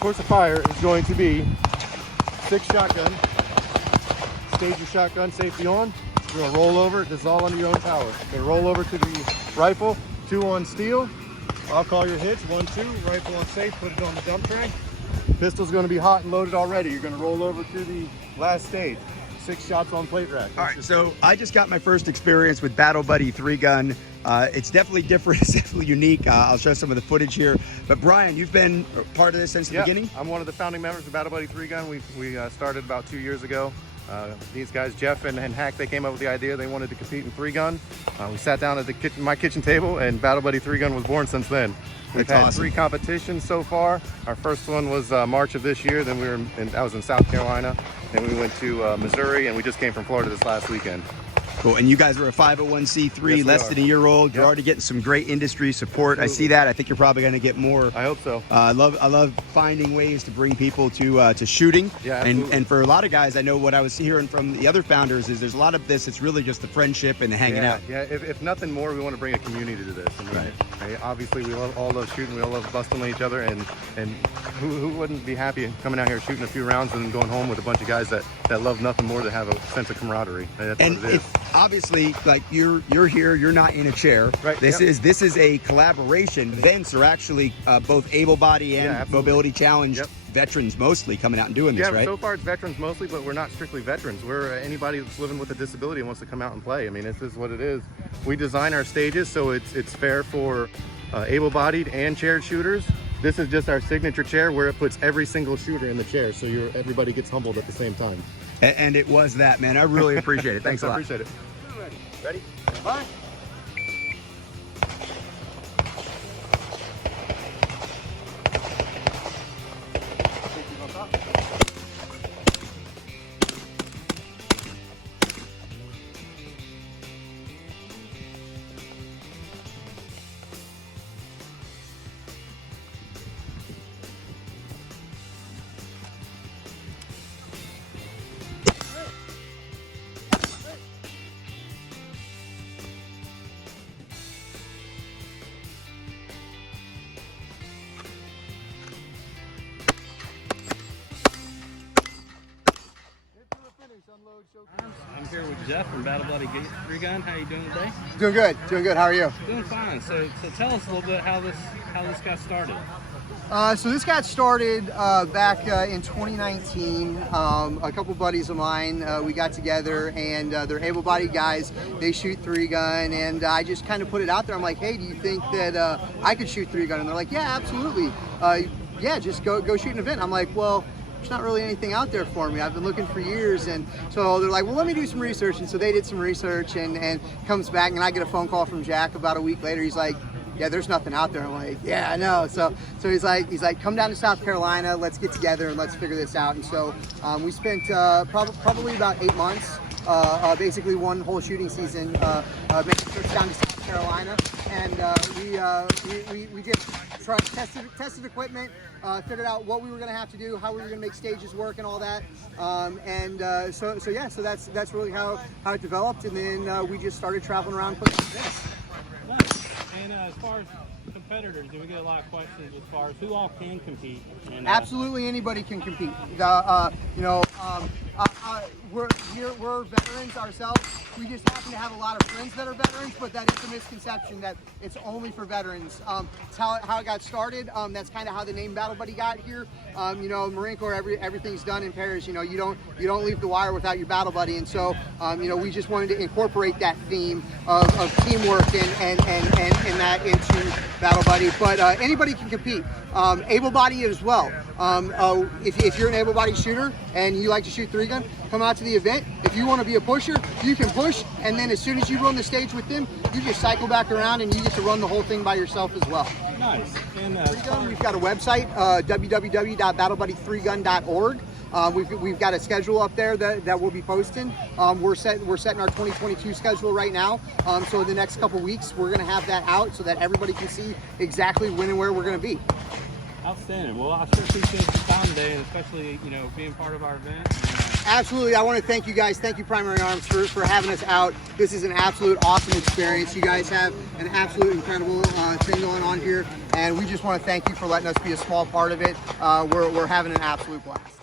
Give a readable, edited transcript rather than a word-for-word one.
Course of fire is going to be 6 shotgun. Stage your shotgun, safety on. You're gonna roll over. This is all under your own power. You're gonna roll over to the rifle, 2 on steel. I'll call your hits, 1, 2. Rifle on safe, put it on the dump track. Pistol's gonna be hot and loaded already. You're gonna roll over to the last stage. 6 shots on plate rack. All right, so I just got my first experience with Battle Buddy 3-gun. It's definitely different. It's definitely unique. I'll show some of the footage here. But Brian, you've been part of this since the beginning? I'm one of the founding members of Battle Buddy 3-gun. We started about 2 years ago. These guys, Jeff and Hack, they came up with the idea. They wanted to compete in 3-gun. We sat down at my kitchen table, and Battle Buddy 3-gun was born since then. We've had awesome. 3 competitions so far. Our first one was March of this year. Then I was in South Carolina. Then we went to Missouri, and we just came from Florida this last weekend. Cool. And you guys are a 501c3, Yes, less than a year old. You're Yep. already getting some great industry support. I see that. I think you're probably going to get more. I hope so. I love finding ways to bring people to shooting. Yeah, and absolutely. for a lot of guys, I know what I was hearing from the other founders is there's a lot of this. It's really just the friendship and the hanging out. Yeah. If nothing more, we want to bring a community to this. I mean, obviously, we all love shooting. We all love busting each other, and who wouldn't be happy coming out here shooting a few rounds and going home with a bunch of guys that love nothing more than have a sense of camaraderie. That's And what it is. obviously, like you're here, you're not in a chair. Right, This yep. is a collaboration. Events are actually both able-body and Yeah, absolutely. mobility challenged Yep. veterans mostly coming out and doing this, Yeah, right? so far it's veterans mostly, but we're not strictly veterans. We're anybody that's living with a disability and wants to come out and play. I mean, this is what it is. We design our stages so it's fair for able-bodied and chaired shooters. This is just our signature chair where it puts every single shooter in the chair, so everybody gets humbled at the same time. And it was that, man. I really appreciate it. Thanks a I lot. appreciate it. Ready? Bye. I'm here with Jeff from Battle Buddy 3-gun. How you doing today? Doing good. How are you? Doing fine. So tell us a little bit how this got started. So this got started back in 2019. A couple buddies of mine, we got together, and they're able-bodied guys. They shoot 3-gun, and I just kind of put it out there. I'm like, hey, do you think that I could shoot 3-gun? And they're like, yeah, absolutely. Yeah, just go shoot an event. I'm like, well, there's not really anything out there for me. I've been looking for years. And so they're like, well, let me do some research. And so they did some research, and comes back, and I get a phone call from Jack about a week later. He's like, yeah, there's nothing out there. I'm like, yeah, I know. So he's like, come down to South Carolina, let's get together and let's figure this out. And so we spent probably about 8 months, basically one whole shooting season, making trips down to South Carolina, and we did tested equipment, figured out what we were going to have to do, how we were going to make stages work, and all that. So that's really how it developed, and then we just started traveling around putting this. Nice. And as far as competitors, do we get a lot of questions as far as who all can compete? And, Absolutely anybody can compete. We're veterans ourselves. We just happen to have a lot of friends that are veterans, but that is a misconception that it's only for veterans. It's how it got started. That's kind of how the name Battle Buddy got here. Marine Corps, everything's done in pairs. You don't leave the wire without your battle buddy, and so we just wanted to incorporate that theme of teamwork and that into Battle Buddy. But anybody can compete. Able-bodied as well. If you're an able-bodied shooter and you like to shoot 3-gun, come out to the event. If you want to be a pusher, you can push, and then as soon as you run the stage with them, you just cycle back around and you get to run the whole thing by yourself as well. Nice. And We've got a website, www.battlebuddy3gun.org. We've got a schedule up there that we'll be posting. We're setting our 2022 schedule right now. So in the next couple weeks, we're going to have that out so that everybody can see exactly when and where we're going to be. outstanding. Well, I sure appreciate your time today, and especially being part of our event. And, Absolutely. I want to thank you guys. Thank you, Primary Arms, for having us out. This is an absolute awesome experience. You guys have an absolute incredible thing going on here, and we just want to thank you for letting us be a small part of it. We're having an absolute blast.